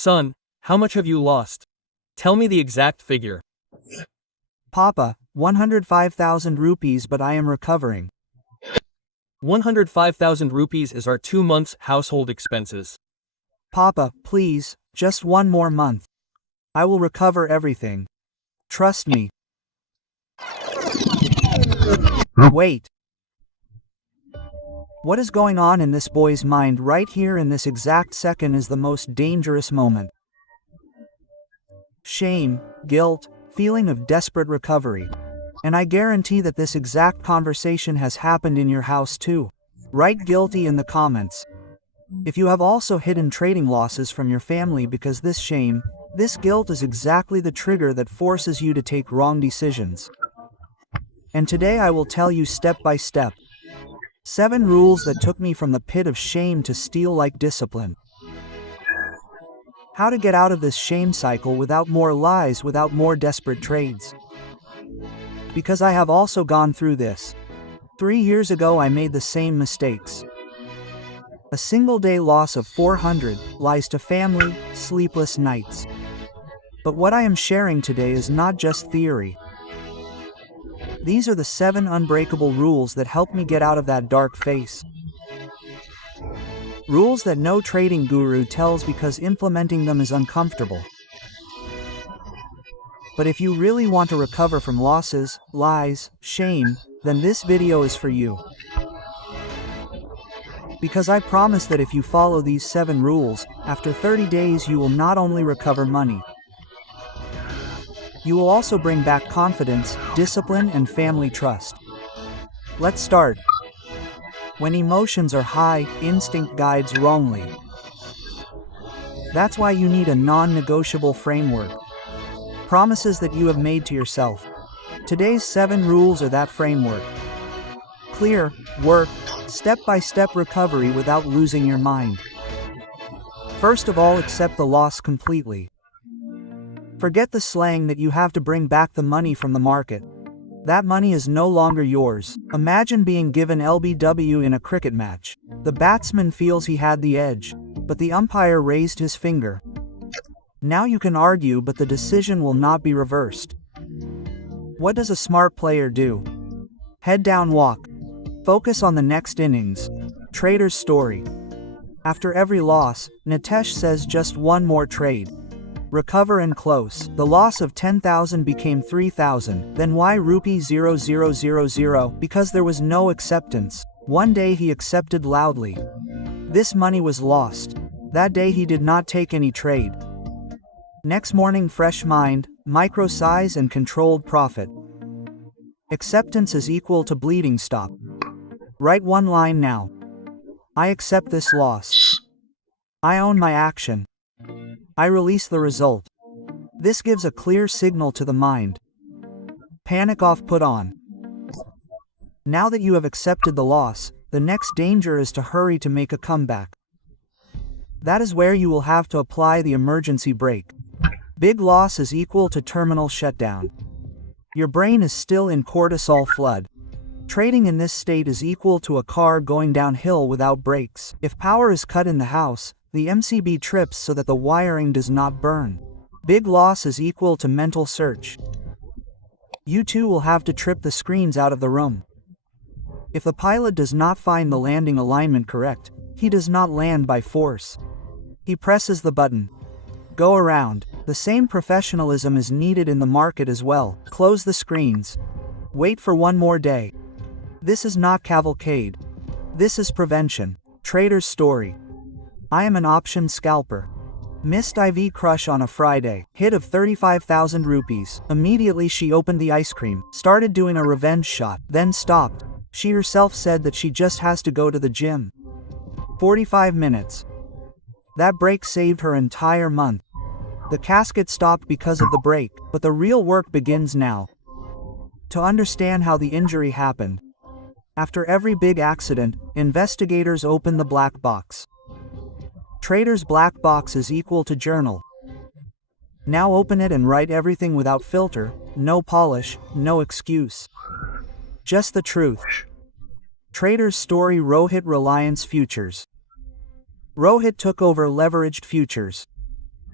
Son, how much have you lost? Tell me the exact figure. Papa, 105,000 rupees, but I am recovering. 105,000 rupees is our 2 months' household expenses. Papa, please, just one more month. I will recover everything. Trust me. Wait. What is going on in this boy's mind right here in this exact second is the most dangerous moment. Shame, guilt, feeling of desperate recovery. And I guarantee that this exact conversation has happened in your house too. Write guilty in the comments. If you have also hidden trading losses from your family because this shame, this guilt is exactly the trigger that forces you to take wrong decisions. And today I will tell you step by step 7 rules that took me from the pit of shame to steel-like discipline. How to get out of this shame cycle without more lies, without more desperate trades. Because I have also gone through this. 3 years ago I made the same mistakes. A single day loss of 400, lies to family, sleepless nights. But what I am sharing today is not just theory. These are the 7 unbreakable rules that helped me get out of that dark phase. Rules that no trading guru tells because implementing them is uncomfortable. But if you really want to recover from losses, lies, shame, then this video is for you. Because I promise that if you follow these 7 rules, after 30 days you will not only recover money, you will also bring back confidence, discipline, and family trust. Let's start. When emotions are high, instinct guides wrongly. That's why you need a non-negotiable framework. Promises that you have made to yourself. Today's 7 rules are that framework. Clear, work, step-by-step recovery without losing your mind. First of all, accept the loss completely. Forget the slang that you have to bring back the money from the market. That money is no longer yours. Imagine being given LBW in a cricket match. The batsman feels he had the edge, but the umpire raised his finger. Now you can argue, but the decision will not be reversed. What does a smart player do? Head down, walk. Focus on the next innings. Trader's story. After every loss, Nitesh says just one more trade. Recover and close. The loss of 10,000 became 3,000. Then why rupee 0000? Because there was no acceptance. One day he accepted loudly. This money was lost. That day he did not take any trade. Next morning, fresh mind, micro size and controlled profit. Acceptance is equal to bleeding stop. Write one line now. I accept this loss. I own my action. I release the result. This gives a clear signal to the mind. Panic off, put on. Now that you have accepted the loss, the next danger is to hurry to make a comeback. That is where you will have to apply the emergency brake. Big loss is equal to terminal shutdown. Your brain is still in cortisol flood. Trading in this state is equal to a car going downhill without brakes. If power is cut in the house, the MCB trips so that the wiring does not burn. Big loss is equal to mental search. You too will have to trip the screens out of the room. If the pilot does not find the landing alignment correct, he does not land by force. He presses the button. Go around. The same professionalism is needed in the market as well. Close the screens. Wait for one more day. This is not cavalcade. This is prevention. Trader's story. I am an option scalper. Missed IV crush on a Friday. Hit of 35,000 rupees. Immediately she opened the ice cream, started doing a revenge shot, then stopped. She herself said that she just has to go to the gym. 45 minutes. That break saved her entire month. The casket stopped because of the break, but the real work begins now. To understand how the injury happened. After every big accident, investigators open the black box. Trader's black box is equal to journal. Now open it and write everything without filter, no polish, no excuse. Just the truth. Trader's story. Rohit Reliance Futures. Rohit took over leveraged futures.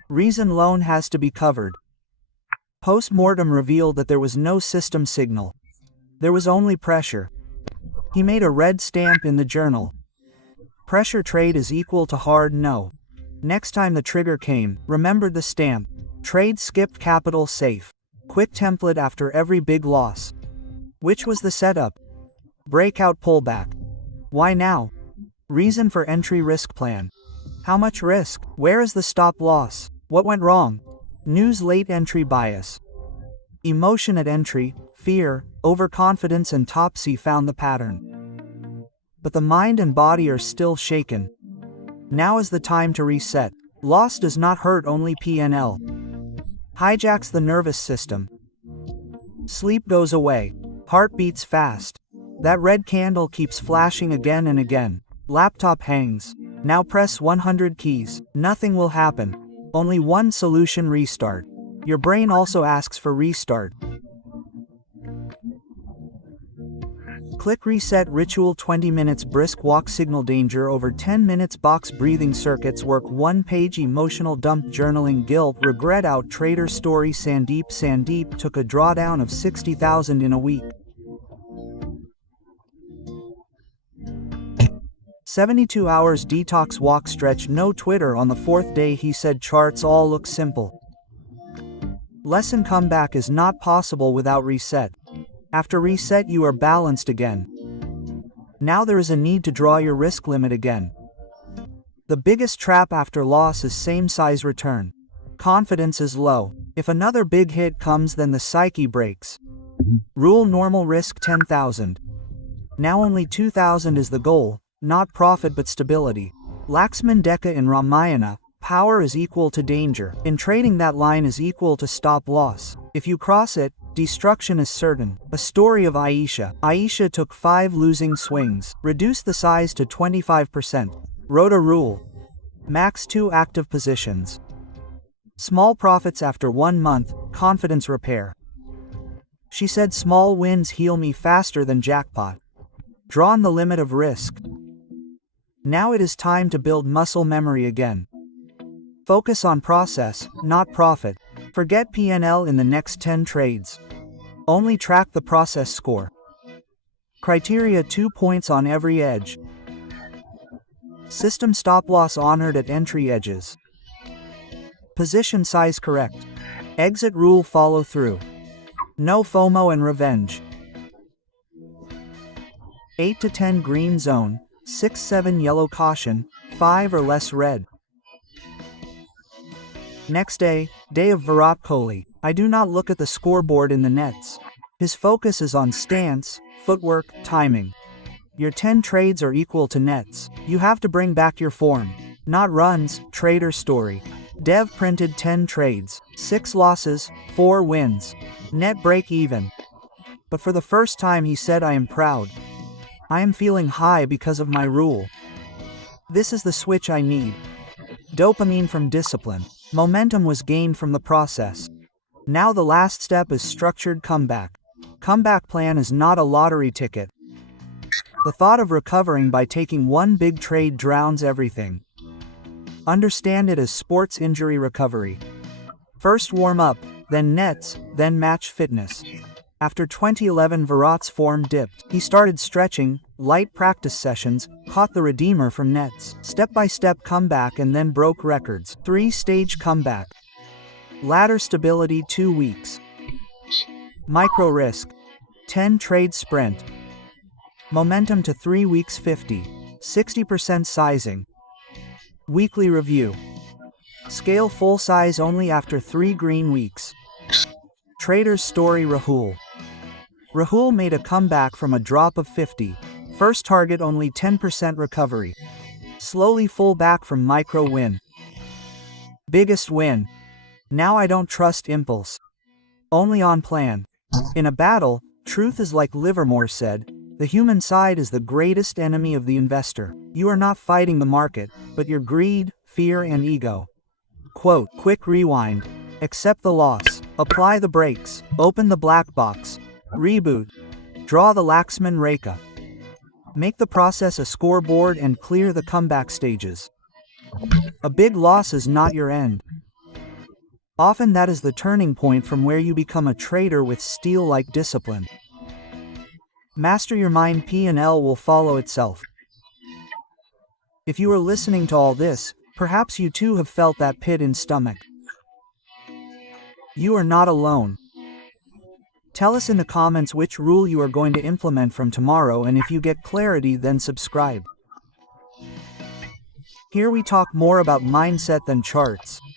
Reason loan has to be covered. Post-mortem revealed that there was no system signal. There was only pressure. He made a red stamp in the journal. Pressure trade is equal to hard no. Next time the trigger came, remembered the stamp. Trade skipped capital safe. Quick template after every big loss. Which was the setup? Breakout pullback. Why now? Reason for entry risk plan. How much risk? Where is the stop loss? What went wrong? News late entry bias. Emotion at entry, fear, overconfidence and topsy found the pattern. But the mind and body are still shaken. Now is the time to reset. Loss does not hurt only PNL. Hijacks the nervous system. Sleep goes away. Heart beats fast. That red candle keeps flashing again and again. Laptop hangs. Now press 100 keys. Nothing will happen. Only one solution: restart. Your brain also asks for restart. Click reset ritual 20 minutes brisk walk signal danger over 10 minutes box breathing circuits work 1 page emotional dump journaling guilt regret out trader story Sandeep took a drawdown of 60,000 in a week. 72 hours detox walk stretch no Twitter on the 4th day he said charts all look simple. Lesson comeback is not possible without reset. After reset you are balanced again. Now there is a need to draw your risk limit again. The biggest trap after loss is same size return. Confidence is low. If another big hit comes then the psyche breaks. Rule normal risk 10,000. Now only 2,000 is the goal, not profit but stability. Laxman Dekha in Ramayana, power is equal to danger. In trading that line is equal to stop loss. If you cross it, destruction is certain. A story of Aisha. Aisha took 5 losing swings, reduced the size to 25%. Wrote a rule. Max 2 active positions. Small profits after 1 month, confidence repair. She said small wins heal me faster than jackpot. Drawn the limit of risk. Now it is time to build muscle memory again. Focus on process, not profit. Forget PNL in the next 10 trades. Only track the process score. Criteria 2 points on every edge. System stop loss honored at entry edges. Position size correct. Exit rule follow through. No FOMO and revenge. 8 to 10 green zone, 6-7 yellow caution, 5 or less red. Next day of Virat Kohli. I do not look at the scoreboard in the nets. His focus is on stance, footwork, timing. Your 10 trades are equal to nets. You have to bring back your form. Not runs, trader story. Dev printed 10 trades, 6 losses, 4 wins. Net break even. But for the first time he said I am proud. I am feeling high because of my rule. This is the switch I need. Dopamine from discipline. Momentum was gained from the process. Now the last step is structured comeback. Comeback plan is not a lottery ticket. The thought of recovering by taking one big trade drowns everything. Understand it as sports injury recovery. First warm up, then nets, then match fitness. After 2011 Virat's form dipped. He started stretching, light practice sessions, caught the redeemer from nets. Step-by-step comeback and then broke records. 3-stage comeback. Ladder stability 2 weeks. Micro risk. 10 trade sprint. Momentum to 3 weeks 50. 60% sizing. Weekly review. Scale full size only after 3 green weeks. Trader's story Rahul. Rahul made a comeback from a drop of 50. First target only 10% recovery. Slowly full back from micro win. Biggest win. Now I don't trust impulse. Only on plan. In a battle, truth is like Livermore said, the human side is the greatest enemy of the investor. You are not fighting the market, but your greed, fear and ego. Quote, quick rewind. Accept the loss. Apply the brakes. Open the black box. Reboot. Draw the Laxman Rekha. Make the process a scoreboard and clear the comeback stages. A big loss is not your end. Often that is the turning point from where you become a trader with steel-like discipline. Master your mind, P&L will follow itself. If you are listening to all this, perhaps you too have felt that pit in stomach. You are not alone. Tell us in the comments which rule you are going to implement from tomorrow, and if you get clarity, then subscribe. Here we talk more about mindset than charts.